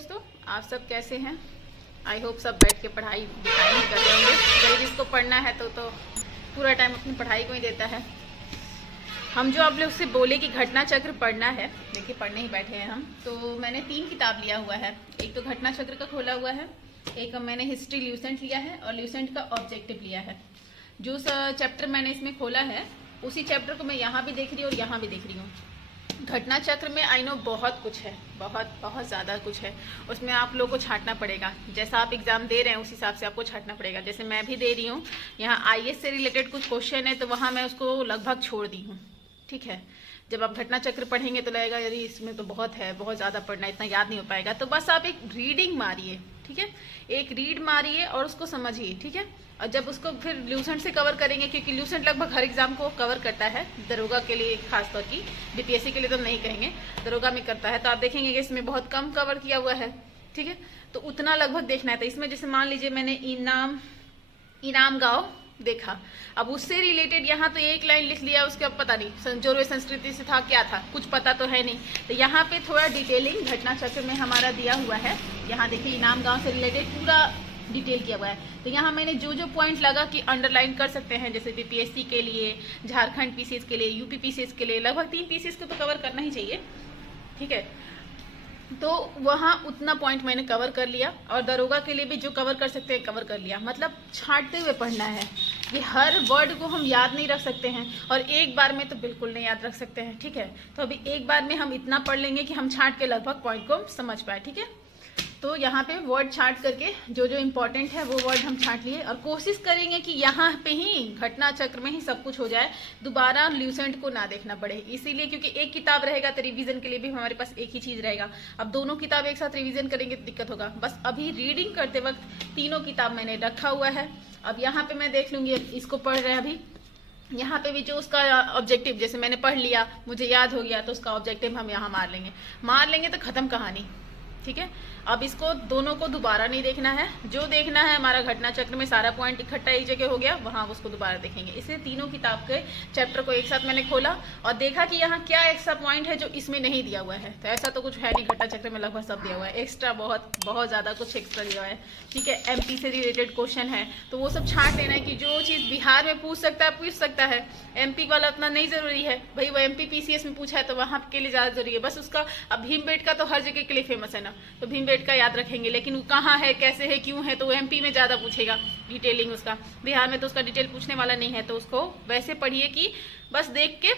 दोस्तों, आप सब कैसे हैं? आई होप सब बैठ के पढ़ाई लिखाई नहीं कर रहे होंगे। भाई जिसको पढ़ना है तो पूरा टाइम अपनी पढ़ाई को ही देता है। हम जो आप लोग से बोले कि घटना चक्र पढ़ना है, देखिए पढ़ने ही बैठे हैं हम। तो मैंने 3 किताब लिया हुआ है। एक तो घटना चक्र का खोला हुआ है, एक मैंने हिस्ट्री ल्यूसेंट लिया है और ल्यूसेंट का ऑब्जेक्टिव लिया है। जो चैप्टर मैंने इसमें खोला है उसी चैप्टर को मैं यहाँ भी देख रही हूँ और यहाँ भी देख रही हूँ। घटना चक्र में आई नो बहुत कुछ है, बहुत ज़्यादा कुछ है। उसमें आप लोगों को छांटना पड़ेगा। जैसा आप एग्जाम दे रहे हैं उस हिसाब से आपको छांटना पड़ेगा। जैसे मैं भी दे रही हूँ, यहाँ आईएएस से रिलेटेड कुछ क्वेश्चन है तो वहाँ मैं उसको लगभग छोड़ दी हूँ। ठीक है, जब आप घटना चक्र पढ़ेंगे तो लगेगा यदि इसमें तो बहुत है, बहुत ज़्यादा पढ़ना, इतना याद नहीं हो पाएगा। तो बस आप एक रीडिंग मारिए, ठीक है, एक रीड मारिए और उसको समझिए, ठीक है। और जब उसको फिर ल्यूसेंट से कवर करेंगे, क्योंकि ल्यूसेंट लगभग हर एग्जाम को कवर करता है, दरोगा के लिए खासतौर की, बीपीएससी के लिए तो नहीं कहेंगे, दरोगा में करता है। तो आप देखेंगे कि इसमें बहुत कम कवर किया हुआ है, ठीक है। तो उतना लगभग देखना है। तो इसमें जैसे मान लीजिए मैंने इनाम गांव देखा, अब उससे रिलेटेड यहाँ तो एक लाइन लिख लिया, उसके अब पता नहीं जोरवे संस्कृति से था क्या था, कुछ पता तो है नहीं। तो यहाँ पे थोड़ा डिटेलिंग घटना चक्र में हमारा दिया हुआ है। यहाँ देखिए इनाम गांव से रिलेटेड पूरा डिटेल किया हुआ है। तो यहाँ मैंने जो पॉइंट लगा कि अंडरलाइन कर सकते हैं, जैसे बीपीएससी के लिए, झारखंड पीसीएस के लिए, यूपी पीसीएस के लिए, लगभग 3 पीसीएस को तो कवर करना ही चाहिए, ठीक है। तो वहाँ उतना पॉइंट मैंने कवर कर लिया और दरोगा के लिए भी जो कवर कर सकते हैं कवर कर लिया। मतलब छांटते हुए पढ़ना है। ये हर वर्ड को हम याद नहीं रख सकते हैं और एक बार में तो बिल्कुल नहीं याद रख सकते हैं, ठीक है। तो अभी एक बार में हम इतना पढ़ लेंगे कि हम छांट के लगभग पॉइंट को समझ पाए, ठीक है। तो यहाँ पे वर्ड छांट करके जो इम्पोर्टेंट है वो वर्ड हम छांट लिए और कोशिश करेंगे कि यहाँ पे ही घटना चक्र में ही सब कुछ हो जाए, दोबारा ल्यूसेंट को ना देखना पड़े। इसीलिए क्योंकि एक किताब रहेगा तो रिवीजन के लिए भी हमारे पास एक ही चीज रहेगा। अब दोनों किताब एक साथ रिवीजन करेंगे तो दिक्कत होगा। बस अभी रीडिंग करते वक्त तीनों किताब मैंने रखा हुआ है। अब यहाँ पे मैं देख लूंगी, इसको पढ़ रहे हैं अभी। यहाँ पे भी जो उसका ऑब्जेक्टिव, जैसे मैंने पढ़ लिया, मुझे याद हो गया, तो उसका ऑब्जेक्टिव हम यहाँ मार लेंगे तो खत्म कहानी, ठीक है। अब इसको दोनों को दोबारा नहीं देखना है। जो देखना है हमारा घटना चक्र में सारा पॉइंट इकट्ठा एक जगह हो गया, वहां उसको दोबारा देखेंगे। इसलिए तीनों किताब के चैप्टर को एक साथ मैंने खोला और देखा कि यहाँ क्या एक्स्ट्रा पॉइंट है जो इसमें नहीं दिया हुआ है। तो ऐसा तो कुछ है नहीं, घटना चक्र में लगभग सब दिया हुआ है। एक्स्ट्रा बहुत ज्यादा कुछ एक्स्ट्रा दिया हुआ है, ठीक है। एमपी से रिलेटेड क्वेश्चन है तो वो सब छांट लेना है कि जो चीज बिहार में पूछ सकता है, एमपी वाला उतना नहीं जरूरी है। भाई वो एमपी पीसीएस में पूछा है तो वहां के लिए ज्यादा जरूरी है। बस उसका, अब भीमबेटका तो हर जगह के लिए फेमस है ना, तो भीमबेटका याद रखेंगे, लेकिन वो कहाँ है, कैसे है, क्यों है, तो वो एमपी में ज्यादा पूछेगा डिटेलिंग उसका। बिहार में तो उसका डिटेल पूछने वाला नहीं है। तो उसको वैसे पढ़िए कि बस देख के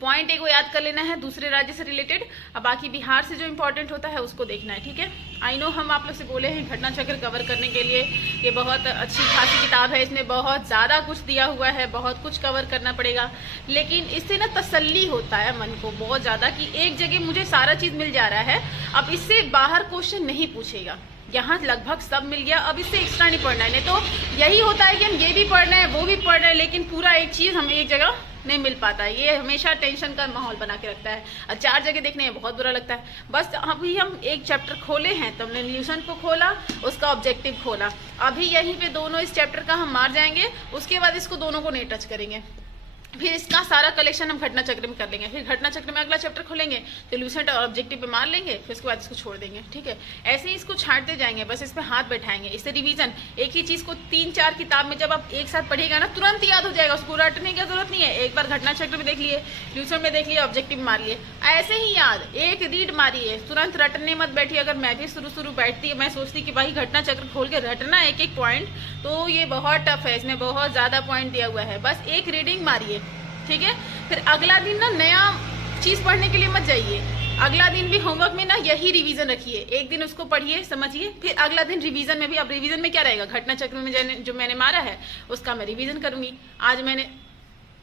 पॉइंट एक को याद कर लेना है दूसरे राज्य से रिलेटेड, अब बाकी बिहार से जो इम्पोर्टेंट होता है उसको देखना है, ठीक है। आई नो हम आप लोग से बोले हैं घटना चक्र कवर करने के लिए ये बहुत अच्छी खासी किताब है, इसमें बहुत ज़्यादा कुछ दिया हुआ है, बहुत कुछ कवर करना पड़ेगा। लेकिन इससे ना तसल्ली होता है मन को बहुत ज़्यादा कि एक जगह मुझे सारा चीज़ मिल जा रहा है, अब इससे बाहर क्वेश्चन नहीं पूछेगा, यहाँ लगभग सब मिल गया, अब इससे एक्स्ट्रा नहीं पढ़ना है। नहीं तो यही होता है कि हम ये भी पढ़ रहे हैं वो भी पढ़ रहे हैं, लेकिन पूरा एक चीज़ हमें एक जगह नहीं मिल पाता है। ये हमेशा टेंशन का माहौल बना के रखता है और 4 जगह देखने में बहुत बुरा लगता है। बस अभी हम एक चैप्टर खोले हैं तो हमने ल्यूसेंट को खोला, उसका ऑब्जेक्टिव खोला। अभी यहीं पे दोनों इस चैप्टर का हम मार जाएंगे, उसके बाद इसको दोनों को नहीं टच करेंगे। फिर इसका सारा कलेक्शन हम घटना चक्र में कर लेंगे। फिर घटना चक्र में अगला चैप्टर खोलेंगे तो ल्यूसेंट और ऑब्जेक्टिव पे मार लेंगे, फिर उसके बाद इसको छोड़ देंगे, ठीक है। ऐसे ही इसको छांटते जाएंगे, बस इस पे हाथ बैठाएंगे। इससे रिवीजन, एक ही चीज को 3-4 किताब में जब आप एक साथ पढ़िएगा ना तुरंत याद हो जाएगा, उसको रटने की जरूरत नहीं है। एक बार घटना चक्र में देख लिए, ल्यूसेंट में देख लिए, ऑब्जेक्टिव मार लिए, ऐसे ही याद, एक रीड मारिए, तुरंत रटने मत बैठिए। अगर मैं भी शुरू बैठती, मैं सोचती कि भाई घटना चक्र खोल के रटना एक एक पॉइंट, तो ये बहुत टफ है, इसमें बहुत ज्यादा पॉइंट दिया हुआ है। बस एक रीडिंग मारिए, ठीक है। फिर अगला दिन ना नया चीज पढ़ने के लिए मत जाइए। अगला दिन भी होमवर्क में ना यही रिवीजन रखिए, एक दिन उसको पढ़िए समझिए, फिर अगला दिन रिवीजन में भी। अब रिवीजन में क्या रहेगा, घटना चक्र में जो मैंने मारा है उसका मैं रिवीजन करूंगी। आज मैंने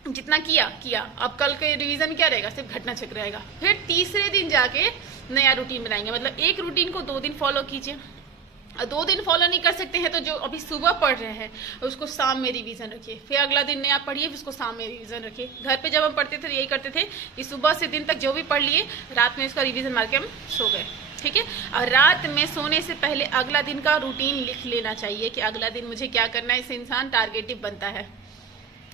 जितना किया, अब कल के रिवीजन में क्या रहेगा, सिर्फ घटना चक्र रहेगा। फिर तीसरे दिन जाके नया रूटीन बनाएंगे। मतलब एक रूटीन को 2 दिन फॉलो कीजिए। 2 दिन फॉलो नहीं कर सकते हैं तो जो अभी सुबह पढ़ रहे हैं उसको शाम में रिवीजन रखिए, फिर अगला दिन नया पढ़िए, फिर उसको शाम में रिवीजन रखिए। घर पे जब हम पढ़ते थे यही करते थे कि सुबह से दिन तक जो भी पढ़ लिए, रात में उसका रिवीजन मार के हम सो गए, ठीक है। और रात में सोने से पहले अगला दिन का रूटीन लिख लेना चाहिए कि अगला दिन मुझे क्या करना है। इससे इंसान टारगेटिव बनता है,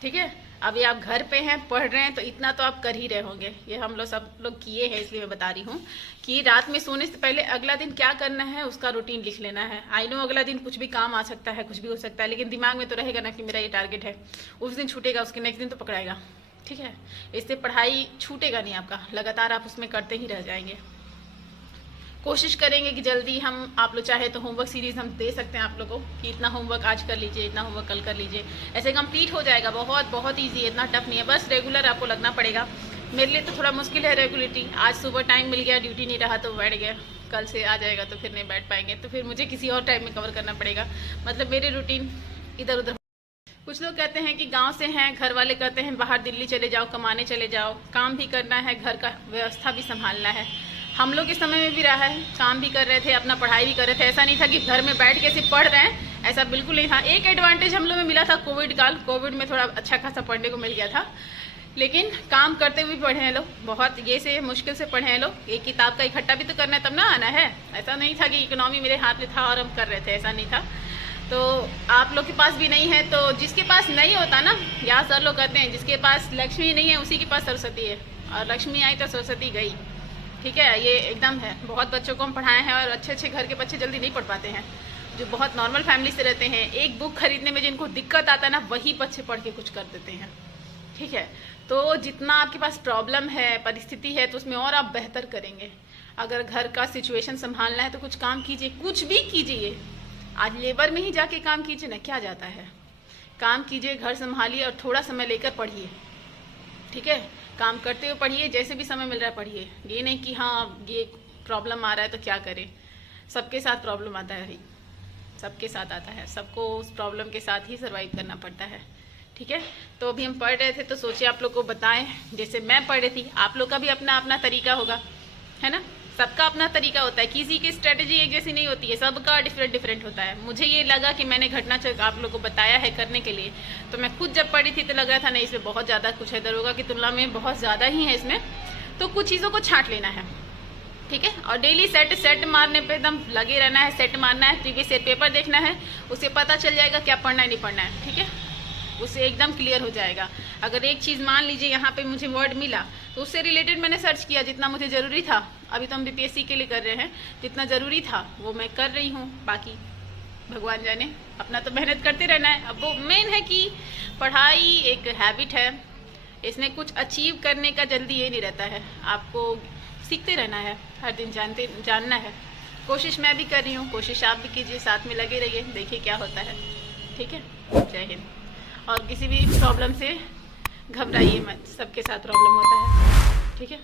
ठीक है। अभी आप घर पे हैं, पढ़ रहे हैं, तो इतना तो आप कर ही रहे होंगे। ये हम लोग सब लोग किए हैं, इसलिए मैं बता रही हूँ कि रात में सोने से पहले अगला दिन क्या करना है उसका रूटीन लिख लेना है। आई नो अगला दिन कुछ भी काम आ सकता है, कुछ भी हो सकता है, लेकिन दिमाग में तो रहेगा ना कि मेरा ये टारगेट है। उस दिन छूटेगा, उसके नेक्स्ट दिन तो पकड़ाएगा, ठीक है। इससे पढ़ाई छूटेगा नहीं आपका, लगातार आप उसमें करते ही रह जाएंगे। कोशिश करेंगे कि जल्दी हम, आप लोग चाहे तो होमवर्क सीरीज हम दे सकते हैं आप लोगों को कि इतना होमवर्क आज कर लीजिए, इतना होमवर्क कल कर लीजिए, ऐसे कंप्लीट हो जाएगा। बहुत बहुत ईजी है, इतना टफ नहीं है, बस रेगुलर आपको लगना पड़ेगा। मेरे लिए तो थोड़ा मुश्किल है रेगुलरिटी। आज सुबह टाइम मिल गया, ड्यूटी नहीं रहा तो बैठ गया, कल से आ जाएगा तो फिर नहीं बैठ पाएंगे, तो फिर मुझे किसी और टाइम में कवर करना पड़ेगा। मतलब मेरे रूटीन इधर उधर। कुछ लोग कहते हैं कि गांव से हैं, घर वाले कहते हैं बाहर दिल्ली चले जाओ, कमाने चले जाओ, काम भी करना है, घर का व्यवस्था भी संभालना है। हम लोग के समय में भी रहा है, काम भी कर रहे थे, अपना पढ़ाई भी कर रहे थे। ऐसा नहीं था कि घर में बैठ के सिर्फ पढ़ रहे हैं, ऐसा बिल्कुल नहीं था। एक एडवांटेज हम लोग में मिला था कोविड काल, कोविड में थोड़ा अच्छा खासा पढ़ने को मिल गया था, लेकिन काम करते हुए भी पढ़े हैं लोग, बहुत ये से मुश्किल से पढ़े हैं लोग। एक किताब का इकट्ठा भी तो करना है तब ना आना है। ऐसा नहीं था कि इकोनॉमी मेरे हाथ में था और हम कर रहे थे, ऐसा नहीं था। तो आप लोग के पास भी नहीं है, तो जिसके पास नहीं होता ना, यहाँ सर लोग कहते हैं जिसके पास लक्ष्मी नहीं है उसी के पास सरस्वती है, और लक्ष्मी आई तो सरस्वती गई, ठीक है। ये एकदम है। बहुत बच्चों को हम पढ़ाए हैं, और अच्छे अच्छे घर के बच्चे जल्दी नहीं पढ़ पाते हैं, जो बहुत नॉर्मल फैमिली से रहते हैं। एक बुक खरीदने में जिनको दिक्कत आता है ना, वही बच्चे पढ़ के कुछ कर देते हैं, ठीक है। तो जितना आपके पास प्रॉब्लम है, परिस्थिति है, तो उसमें और आप बेहतर करेंगे। अगर घर का सिचुएशन संभालना है तो कुछ काम कीजिए, कुछ भी कीजिए। आज लेबर में ही जाके काम कीजिए ना, क्या जाता है। काम कीजिए, घर संभालिए, और थोड़ा समय लेकर पढ़िए, ठीक है। काम करते हुए पढ़िए, जैसे भी समय मिल रहा है पढ़िए। ये नहीं कि हाँ ये प्रॉब्लम आ रहा है तो क्या करें। सबके साथ प्रॉब्लम आता है भाई, सबके साथ आता है, सबको उस प्रॉब्लम के साथ ही सर्वाइव करना पड़ता है, ठीक है। तो अभी हम पढ़ रहे थे, तो सोचिए आप लोग को बताएं, जैसे मैं पढ़ रही थी, आप लोग का भी अपना अपना तरीका होगा, है ना। सबका अपना तरीका होता है, किसी की स्ट्रेटेजी एक जैसी नहीं होती है, सबका डिफरेंट डिफरेंट होता है। मुझे ये लगा कि मैंने घटना चक्र आप लोगों को बताया है करने के लिए, तो मैं खुद जब पढ़ी थी तो लग रहा था नहीं इसमें बहुत ज़्यादा कुछ इधर होगा की तुलना में बहुत ज़्यादा ही है इसमें, तो कुछ चीज़ों को छांट लेना है, ठीक है। और डेली सेट मारने पे एकदम लगे रहना है, सेट मारना है, प्रीवियस ईयर पेपर देखना है, उससे पता चल जाएगा क्या पढ़ना है नहीं पढ़ना है, ठीक है। उससे एकदम क्लियर हो जाएगा। अगर एक चीज़ मान लीजिए यहाँ पे मुझे वर्ड मिला, तो उससे रिलेटेड मैंने सर्च किया जितना मुझे ज़रूरी था। अभी तो हम बीपीएससी के लिए कर रहे हैं, जितना ज़रूरी था वो मैं कर रही हूँ, बाकी भगवान जाने। अपना तो मेहनत करते रहना है। अब वो मेन है कि पढ़ाई एक हैबिट है, इसमें कुछ अचीव करने का जल्दी ये नहीं रहता है, आपको सीखते रहना है, हर दिन जानना है। कोशिश मैं भी कर रही हूँ, कोशिश आप भी कीजिए, साथ में लगे रहिए, देखिए क्या होता है, ठीक है। जय हिंद। और किसी भी प्रॉब्लम से घबराइए मत, सबके साथ प्रॉब्लम होता है, ठीक है।